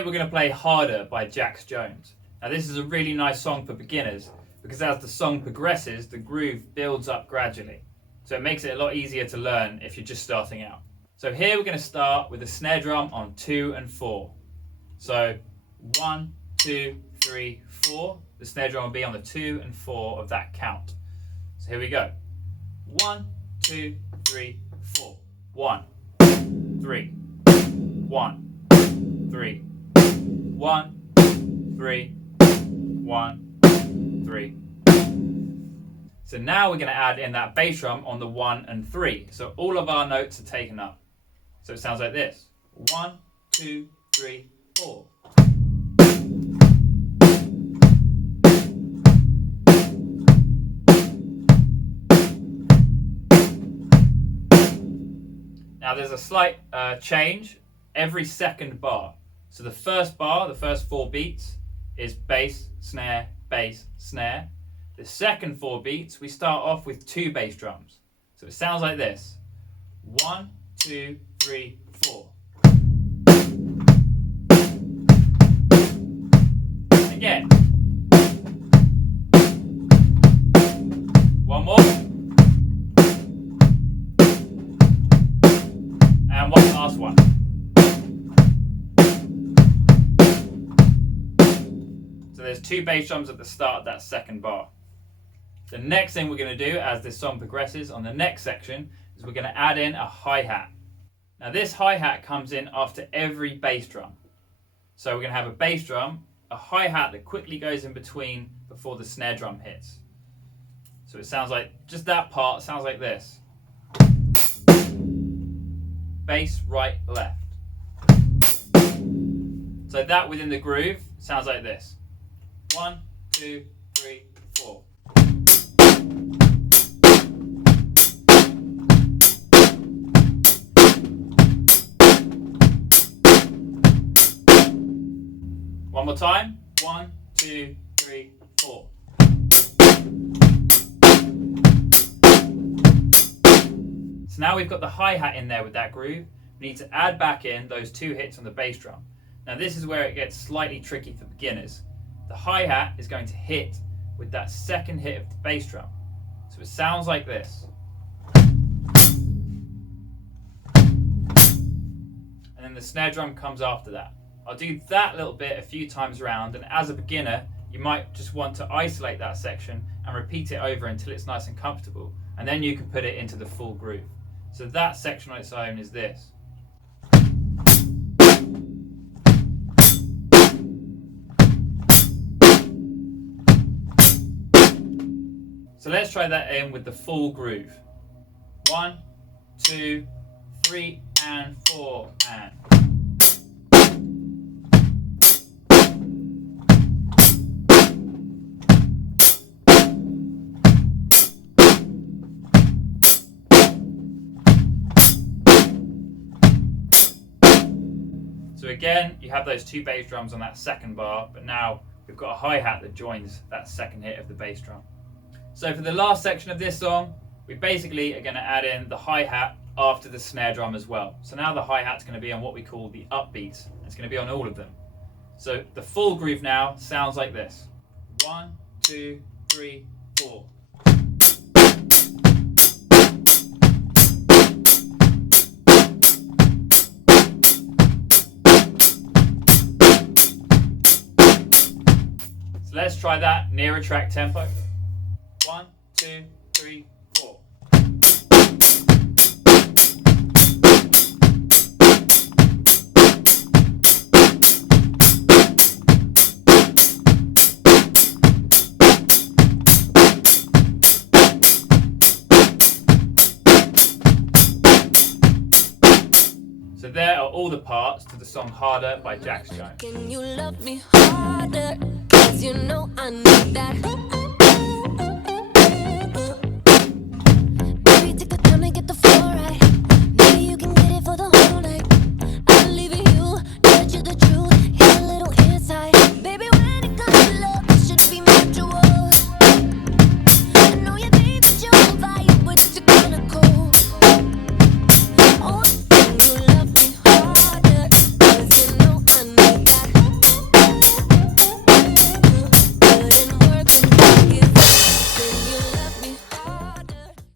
here we're going to play Harder by Jax Jones. Now this is a really nice song for beginners because as the song progresses, the groove builds up gradually. So it makes it a lot easier to learn if you're just starting out. So here we're going to start with the snare drum on 2 and 4. So 1, 2, 3, 4. The snare drum will be on the 2 and 4 of that count. So here we go. 1, 2, 3, 4. 1, 3, 1, 3, 1, 3, 1, 3. So now we're going to add in that bass drum on the 1 and 3. So all of our notes are taken up. So it sounds like this. 1, 2, 3, 4. Now there's a slight change every second bar. So the first bar, the first 4 beats, is bass, snare, bass, snare. The second 4 beats, we start off with 2 bass drums. So it sounds like this. 1, 2, 3, 4. Again. One more. And one last one. So there's 2 bass drums at the start of that second bar. The next thing we're going to do as this song progresses on the next section is we're going to add in a hi-hat. Now this hi-hat comes in after every bass drum. So we're going to have a bass drum, a hi-hat that quickly goes in between before the snare drum hits. So it sounds like, just that part sounds like this. Bass, right, left. So that within the groove sounds like this. 1, 2, 3, 4. One more time. 1, 2, 3, 4. So now we've got the hi-hat in there with that groove. We need to add back in those 2 hits on the bass drum. Now this is where it gets slightly tricky for beginners. The hi-hat is going to hit with that second hit of the bass drum. So it sounds like this. And then the snare drum comes after that. I'll do that little bit a few times around, and as a beginner, you might just want to isolate that section and repeat it over until it's nice and comfortable, and then you can put it into the full groove. So that section on its own is this. So let's try that in with the full groove. 1, 2, 3, and 4, and. So again, you have those 2 bass drums on that second bar, but now we've got a hi-hat that joins that second hit of the bass drum. So for the last section of this song, we basically are going to add in the hi-hat after the snare drum as well. So now the hi-hat's going to be on what we call the upbeats. It's going to be on all of them. So the full groove now sounds like this. 1, 2, 3, 4. So let's try that nearer track tempo. 1, 2, 3, 4. So there are all the parts to the song Harder by Jax Jones. Can you love me harder? 'Cause you know I need that.